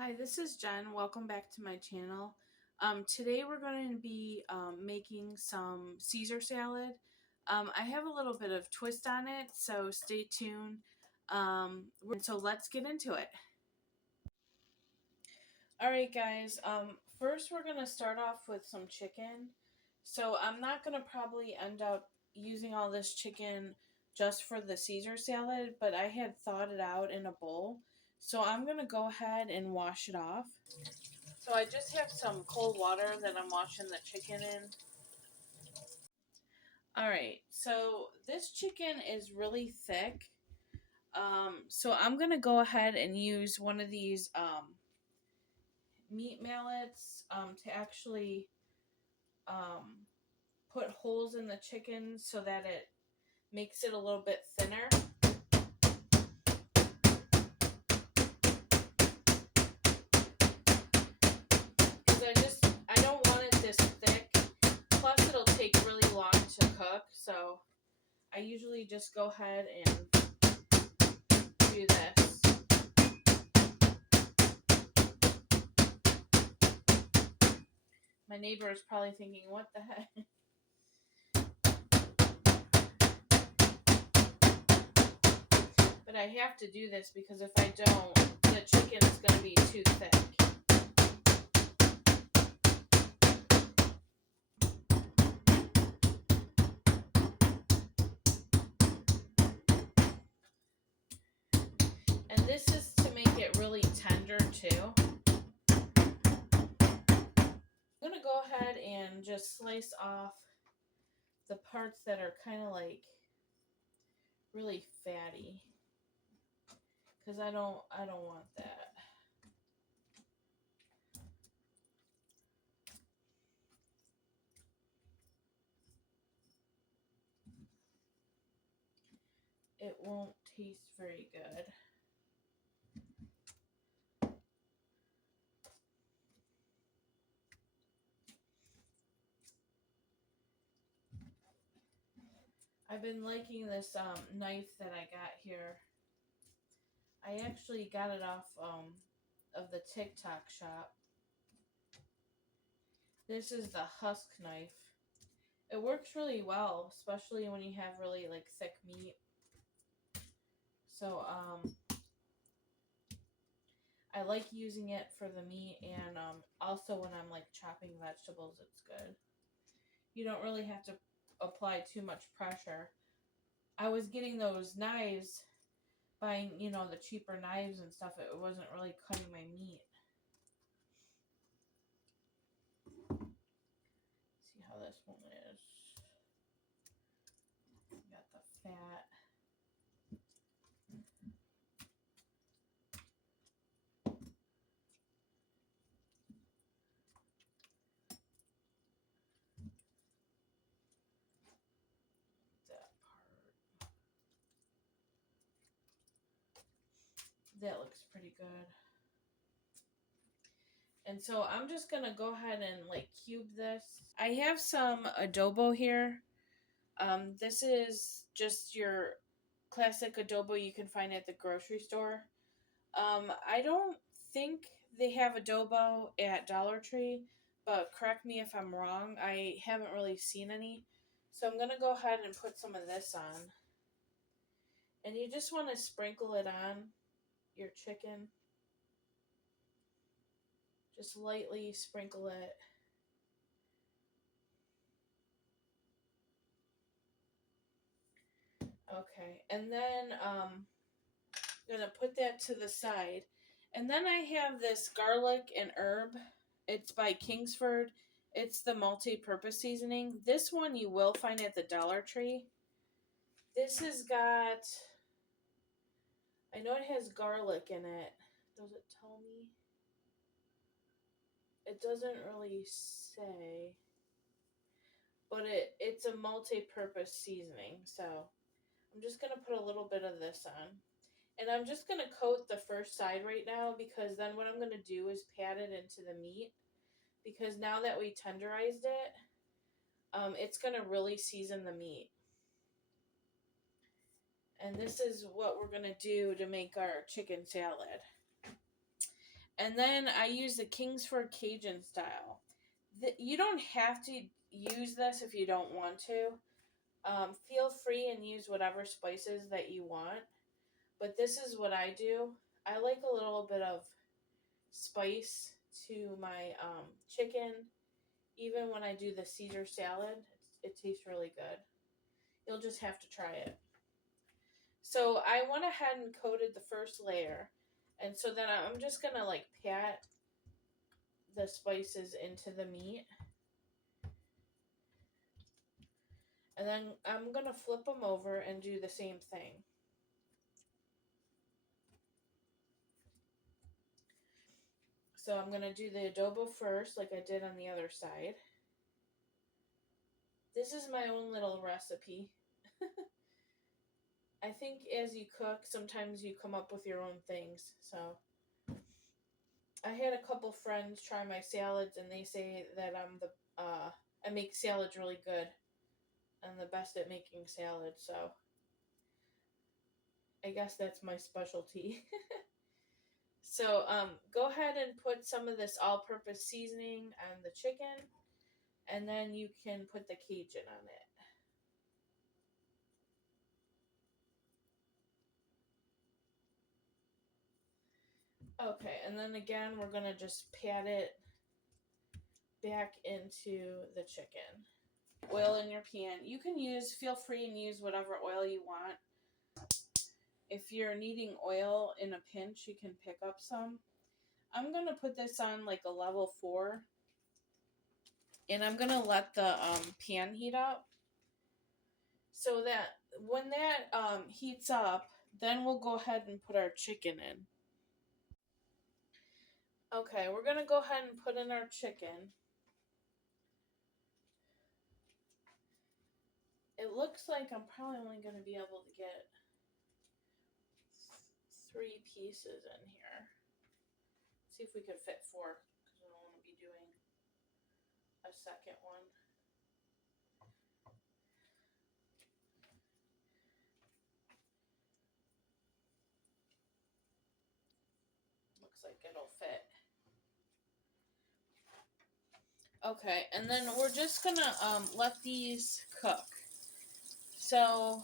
Hi, this is Jen. Welcome back to my channel. Today we're going to be making some Caesar salad. I have a little bit of twist on it, so stay tuned. So let's get into it. Alright guys, first we're going to start off with some chicken. So I'm not going to probably end up using all this chicken just for the Caesar salad, but I had thawed it out in a bowl. So I'm going to go ahead and wash it off. So I just have some cold water that I'm washing the chicken in. Alright, so this chicken is really thick. So I'm going to go ahead and use one of these meat mallets to actually put holes in the chicken so that it makes it a little bit thinner. Because I don't want it this thick. Plus it'll take really long to cook, so I usually just go ahead and do this. My neighbor is probably thinking, what the heck? But I have to do this because if I don't, the chicken is going to be too thick. And this is to make it really tender too. I'm going to go ahead and just slice off the parts that are kind of like really fatty. Because I don't want that. It won't taste very good. I've been liking this knife that I got here. I actually got it off of the TikTok shop. This is the husk knife. It works really well, especially when you have really like thick meat. So I like using it for the meat, and also when I'm like chopping vegetables, it's good. You don't really have to apply too much pressure. I was getting those knives, buying, the cheaper knives and stuff. It wasn't really cutting my meat. See how this one is. Got the fat. That looks pretty good. And so I'm just going to go ahead and like cube this. I have some adobo here. This is just your classic adobo you can find at the grocery store. I don't think they have adobo at Dollar Tree, but correct me if I'm wrong. I haven't really seen any. So I'm going to go ahead and put some of this on. And you just want to sprinkle it on your chicken. Just lightly sprinkle it. Okay, and then I'm going to put that to the side. And then I have this garlic and herb. It's by Kingsford. It's the multi-purpose seasoning. This one you will find at the Dollar Tree. This has got, I know it has garlic in it. Does it tell me? It doesn't really say. But it's a multi-purpose seasoning. So I'm just going to put a little bit of this on. And I'm just going to coat the first side right now, because then what I'm going to do is pat it into the meat. Because now that we tenderized it, it's going to really season the meat. And this is what we're going to do to make our chicken salad. And then I use the Kingsford Cajun style. You don't have to use this if you don't want to. Feel free and use whatever spices that you want. But this is what I do. I like a little bit of spice to my chicken. Even when I do the Caesar salad, it tastes really good. You'll just have to try it. So I went ahead and coated the first layer. And so then I'm just going to like pat the spices into the meat. And then I'm going to flip them over and do the same thing. So I'm going to do the adobo first like I did on the other side. This is my own little recipe. I think as you cook, sometimes you come up with your own things. So I had a couple friends try my salads, and they say that I make salads really good. I'm the best at making salads, so I guess that's my specialty. So go ahead and put some of this all-purpose seasoning on the chicken, and then you can put the Cajun on it. Okay, and then again, we're going to just pat it back into the chicken. Oil in your pan. You can feel free and use whatever oil you want. If you're needing oil in a pinch, you can pick up some. I'm going to put this on like a level 4. And I'm going to let the pan heat up. So that when that heats up, then we'll go ahead and put our chicken in. Okay, we're going to go ahead and put in our chicken. It looks like I'm probably only going to be able to get 3 pieces in here. See if we could fit 4, because I don't want to be doing a second one. Looks like it'll fit. Okay, and then we're just gonna let these cook. So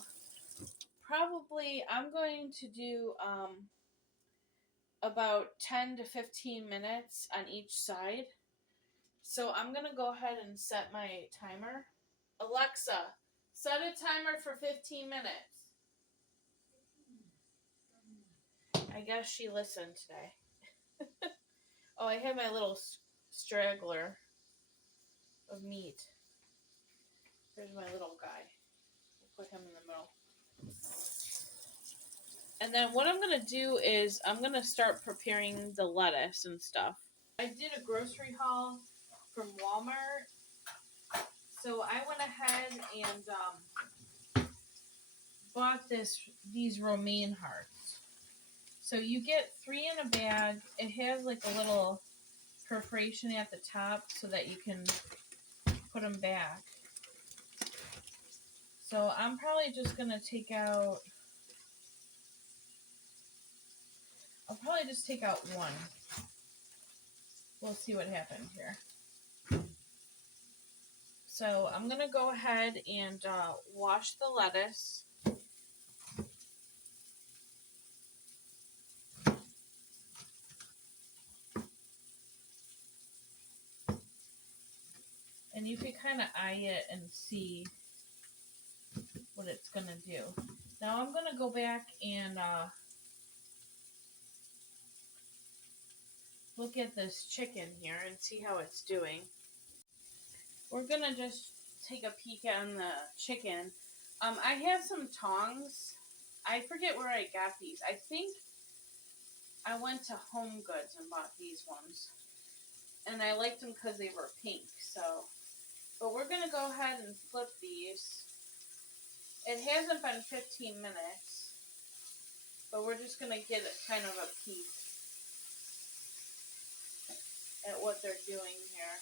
probably I'm going to do about 10 to 15 minutes on each side. So I'm gonna go ahead and set my timer. Alexa, set a timer for 15 minutes. I guess she listened today. Oh, I have my little straggler of meat. There's my little guy. We'll put him in the middle. And then what I'm going to do is I'm going to start preparing the lettuce and stuff. I did a grocery haul from Walmart. So I went ahead and bought these romaine hearts. So you get 3 in a bag. It has like a little perforation at the top so that you can put them back. So I'm probably just going to take out... I'll probably just take out 1. We'll see what happens here. So I'm going to go ahead and wash the lettuce. And you can kind of eye it and see what it's going to do. Now I'm going to go back and look at this chicken here and see how it's doing. We're going to just take a peek on the chicken. I have some tongs. I forget where I got these. I think I went to Home Goods and bought these ones. And I liked them because they were pink. But we're going to go ahead and flip these. It hasn't been 15 minutes. But we're just going to get kind of a peek at what they're doing here.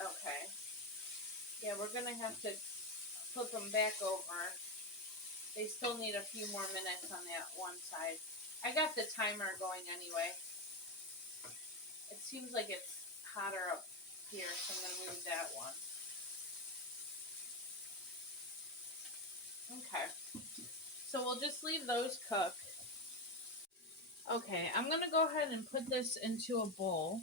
Okay. Yeah, we're going to have to flip them back over. They still need a few more minutes on that one side. I got the timer going anyway. It seems like it's hotter up here, so I'm going to move that one. Okay. So we'll just leave those cook. Okay, I'm going to go ahead and put this into a bowl.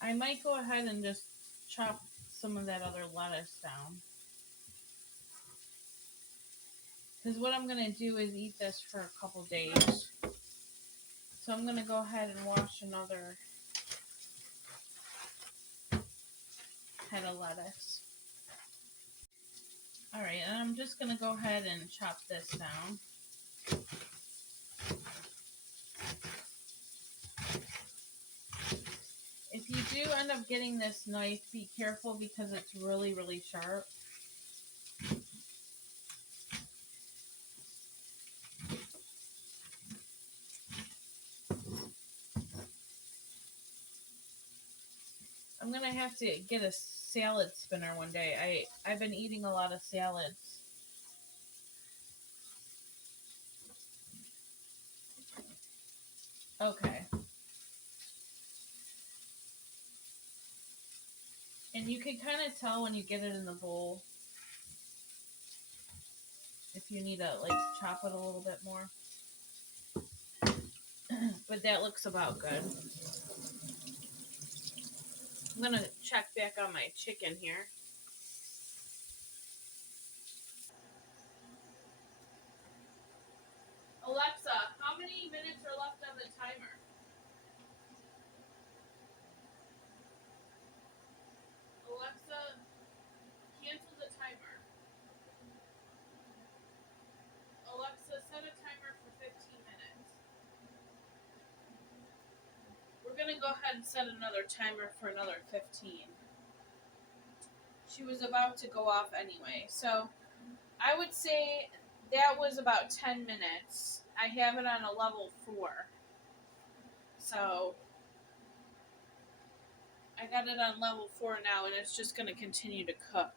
I might go ahead and just chop some of that other lettuce down. Because what I'm going to do is eat this for a couple days. So I'm going to go ahead and wash another head of lettuce. Alright, and I'm just going to go ahead and chop this down. If you do end up getting this knife, be careful because it's really, really sharp. I'm going to have to get a salad spinner one day. I've been eating a lot of salads. Okay. And you can kind of tell when you get it in the bowl if you need to like chop it a little bit more. But that looks about good. I'm going to check back on my chicken here. Alexa, how many minutes are left on the timer? Alexa, cancel the timer. Alexa, set a timer for 15 minutes. We're going to go ahead and set another timer for another 15. She was about to go off anyway. So I would say that was about 10 minutes. I have it on a level 4. So I got it on level 4 now, and it's just going to continue to cook.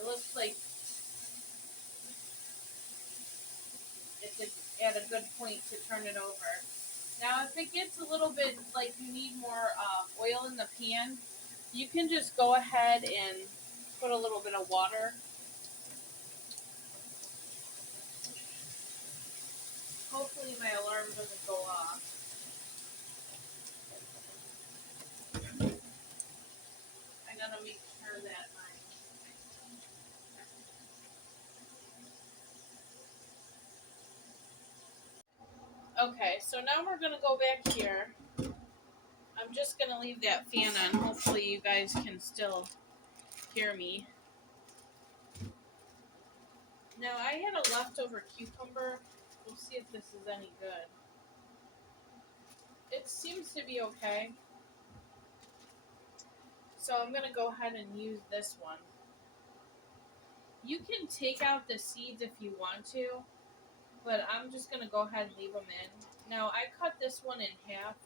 It looks like it's at a good point to turn it over. Now, if it gets a little bit like you need more oil in the pan, you can just go ahead and put a little bit of water. Hopefully my alarm doesn't go off. I gotta make sure that Okay, so now we're gonna go back here. I'm just gonna leave that fan on. Hopefully you guys can still hear me. Now I had a leftover cucumber. We'll see if this is any good. It seems to be okay. So I'm gonna go ahead and use this one. You can take out the seeds if you want to, but I'm just going to go ahead and leave them in. Now, I cut this one in half,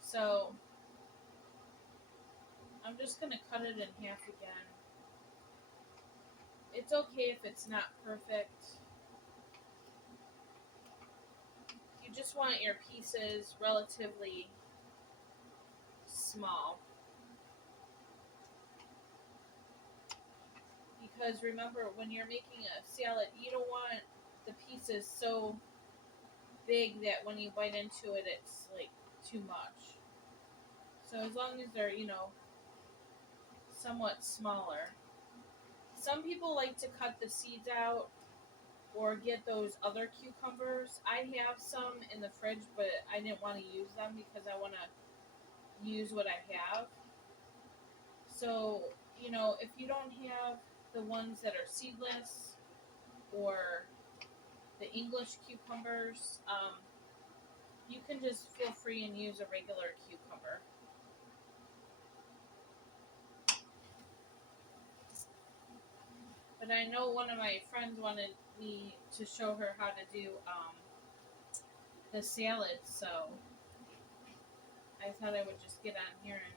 so I'm just going to cut it in half again. It's okay if it's not perfect. You just want your pieces relatively small. Because remember, when you're making a salad, you don't want the pieces so big that when you bite into it, it's like too much. So as long as they're, somewhat smaller. Some people like to cut the seeds out or get those other cucumbers. I have some in the fridge, but I didn't want to use them because I want to use what I have. So, if you don't have the ones that are seedless or the English cucumbers, you can just feel free and use a regular cucumber. But I know one of my friends wanted me to show her how to do the salad, so I thought I would just get on here and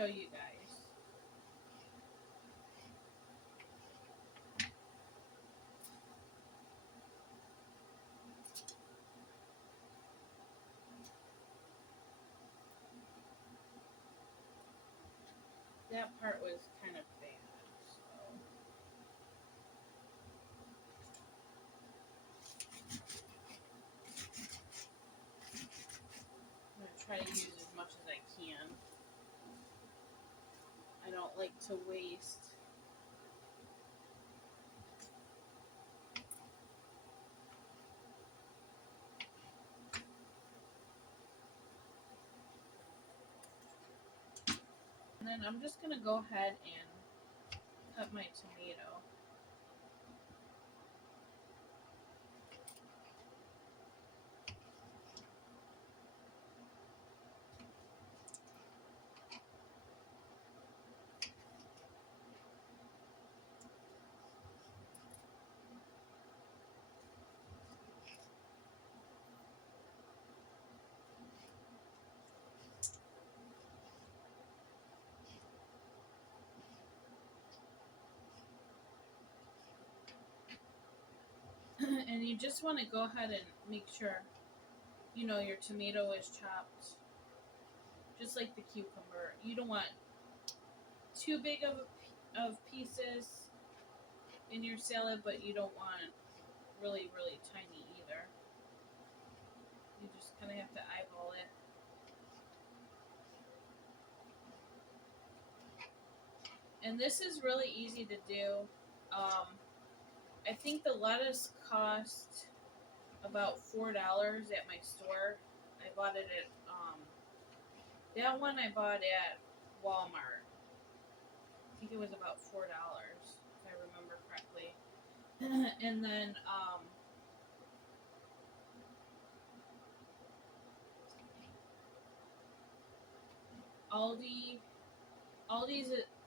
show you guys. That part was kind of bad, so I'm going to try to use as much as I can. I don't like to waste. And then I'm just going to go ahead and cut my tomato. And you just want to go ahead and make sure, you know, your tomato is chopped just like the cucumber. You don't want too big of pieces in your salad, but you don't want really, really tiny either. You just kind of have to eyeball it. And this is really easy to do. I think the lettuce cost about $4 at my store. I bought it at that one I bought at Walmart. I think it was about $4 if I remember correctly. And then Aldi's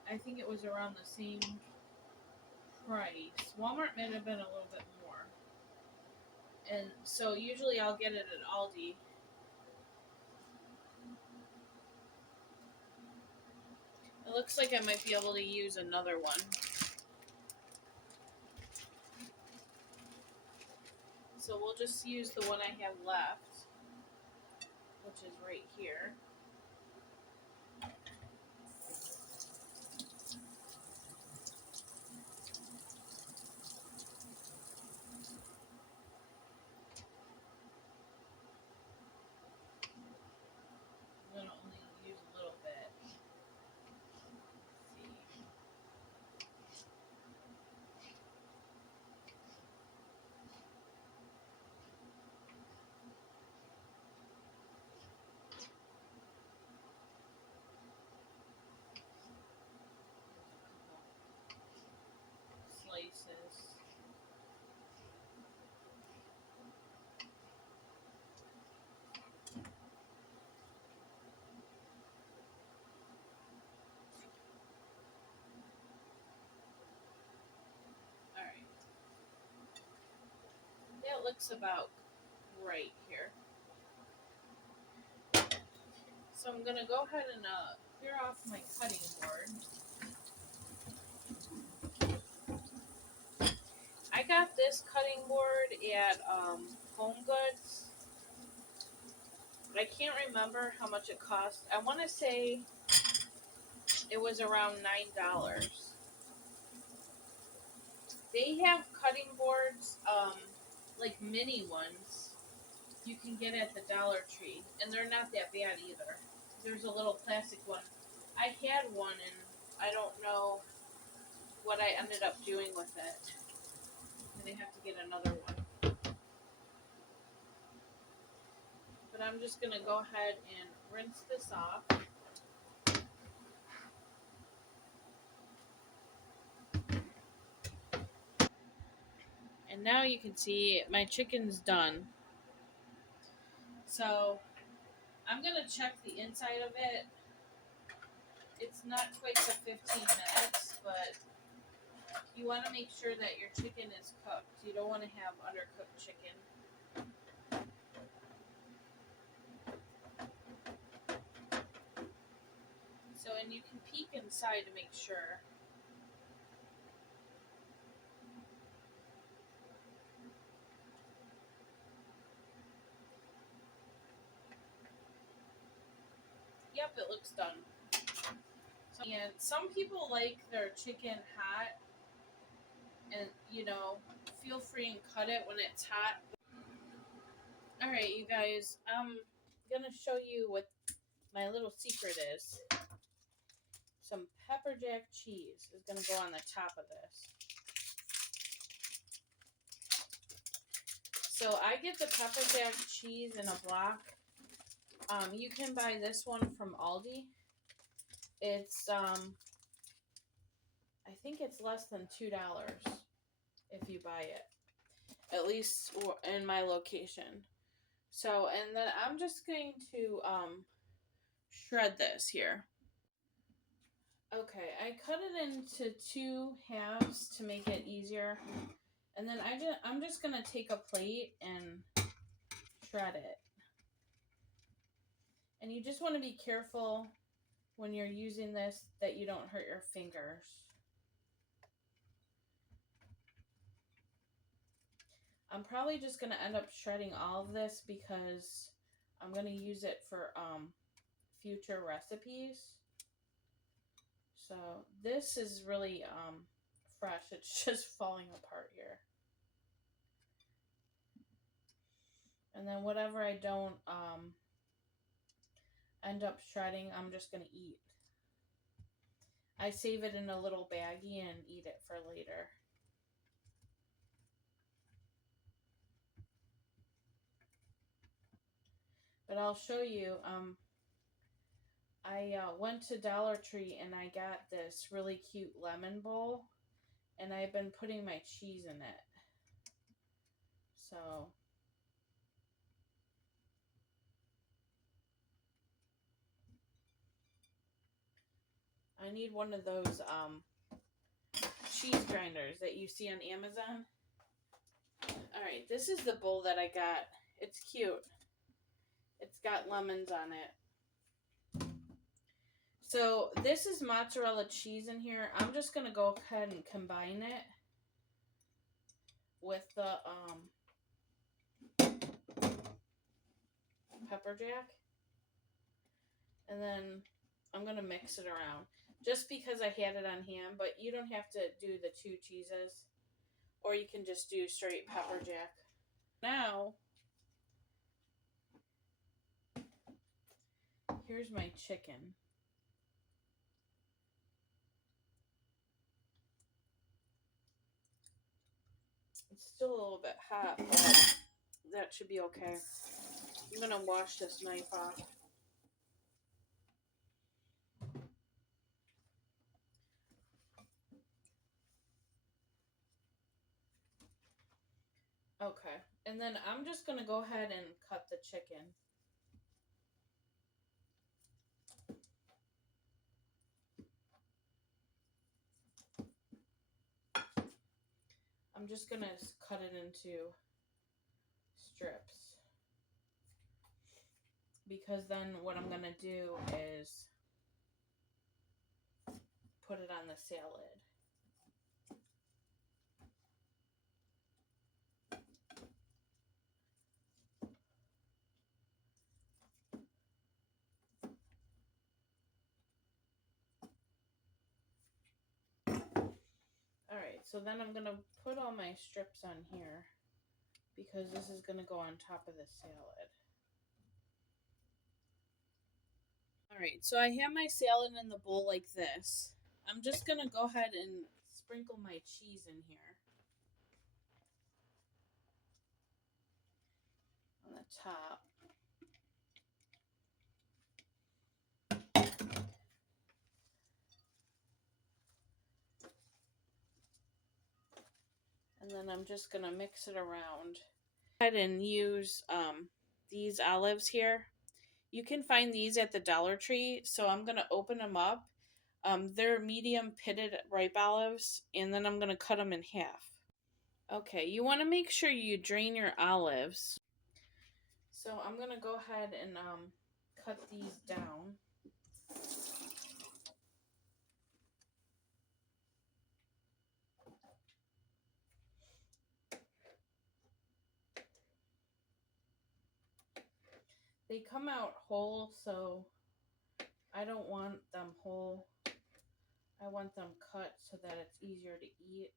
I think it was around the same price. Walmart might have been a little bit more. And so usually I'll get it at Aldi. It looks like I might be able to use another one. So we'll just use the one I have left, which is right here. I'm going to only use a little bit. Let's see. Slices. Alright. That looks about right here. So I'm going to go ahead and clear off my cutting board. I got this cutting board at Home Goods. I can't remember how much it cost. I want to say it was around $9. They have cutting boards, like mini ones, you can get at the Dollar Tree, and they're not that bad either. There's a little plastic one. I had one, and I don't know what I ended up doing with it. I'm gonna have to get another one. But I'm just gonna go ahead and rinse this off. And now you can see my chicken's done. So I'm gonna check the inside of it. It's not quite the 15 minutes, but you want to make sure that your chicken is cooked. You don't want to have undercooked chicken. So and you can peek inside to make sure. Yep, it looks done. And some people like their chicken hot, and feel free and cut it when it's hot. Alright, you guys, I'm gonna show you what my little secret is. Some pepper jack cheese is gonna go on the top of this. So I get the pepper jack cheese in a block. You can buy this one from Aldi. It's I think it's less than $2 if you buy it, at least in my location. So, and then I'm just going to shred this here. Okay, I cut it into 2 halves to make it easier, and then I'm just gonna take a plate and shred it. And you just want to be careful when you're using this that you don't hurt your fingers. I'm probably just going to end up shredding all of this because I'm going to use it for future recipes. So this is really fresh. It's just falling apart here. And then whatever I don't end up shredding, I'm just going to eat. I save it in a little baggie and eat it for later. But I'll show you. I went to Dollar Tree and I got this really cute lemon bowl, and I've been putting my cheese in it. So I need one of those cheese grinders that you see on Amazon. Alright, this is the bowl that I got. It's cute. It's got lemons on it. So this is mozzarella cheese in here. I'm just going to go ahead and combine it with the pepper jack. And then I'm going to mix it around. Just because I had it on hand, but you don't have to do the 2 cheeses. Or you can just do straight pepper jack. Now, here's my chicken. It's still a little bit hot, but that should be okay. I'm going to wash this knife off. Okay, and then I'm just going to go ahead and cut the chicken. I'm just going to cut it into strips. Because then what I'm going to do is put it on the salad. Alright, so then I'm going to put all my strips on here because this is going to go on top of the salad. Alright, so I have my salad in the bowl like this. I'm just going to go ahead and sprinkle my cheese in here on the top. And then I'm just going to mix it around. Go ahead and use these olives here. You can find these at the Dollar Tree, so I'm going to open them up. They're medium pitted ripe olives, and then I'm going to cut them in half. Okay, you want to make sure you drain your olives. So I'm going to go ahead and cut these down. They come out whole, so I don't want them whole. I want them cut so that it's easier to eat.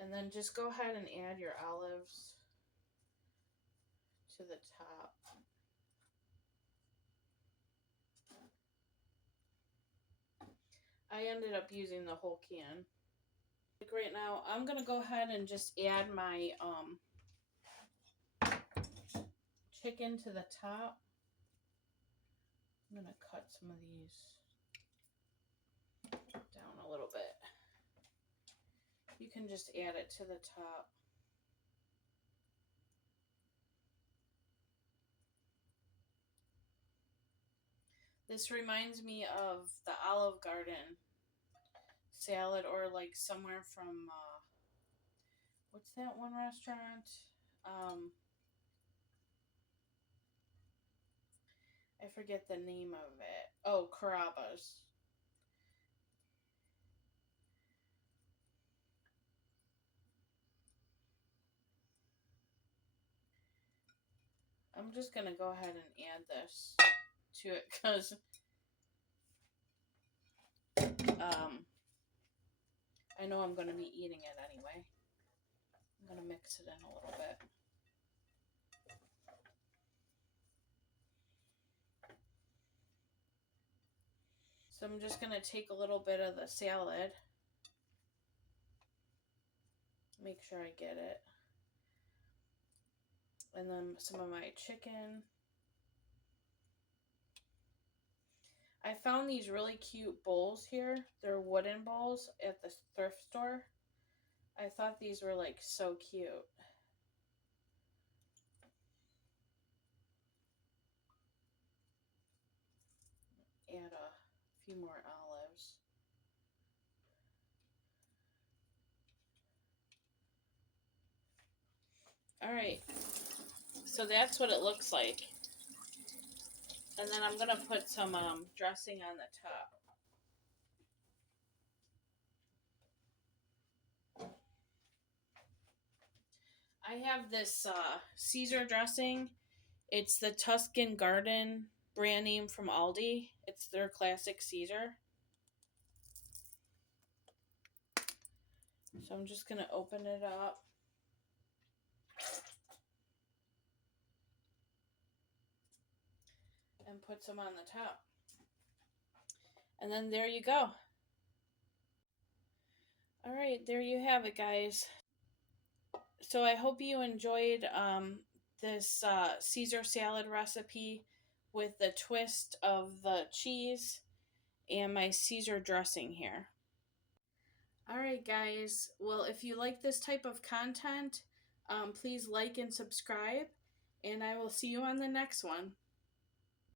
And then just go ahead and add your olives to the top. I ended up using the whole can. Like right now, I'm gonna go ahead and just add my chicken to the top. I'm gonna cut some of these down a little bit. You can just add it to the top. This reminds me of the Olive Garden salad, or like somewhere from what's that one restaurant? I forget the name of it. Oh, Carrabba's. I'm just gonna go ahead and add this to it because I know I'm gonna be eating it anyway. I'm gonna mix it in a little bit. So I'm just gonna take a little bit of the salad. Make sure I get it. And then some of my chicken. I found these really cute bowls here. They're wooden bowls at the thrift store. I thought these were like so cute. Add a few more olives. All right, so that's what it looks like. And then I'm going to put some dressing on the top. I have this Caesar dressing. It's the Tuscan Garden brand name from Aldi. It's their classic Caesar. So I'm just going to open it up. And put some on the top. And then there you go. All right, there you have it, guys. So I hope you enjoyed this Caesar salad recipe with the twist of the cheese and my Caesar dressing here. All right, guys. Well, if you like this type of content, please like and subscribe, and I will see you on the next one.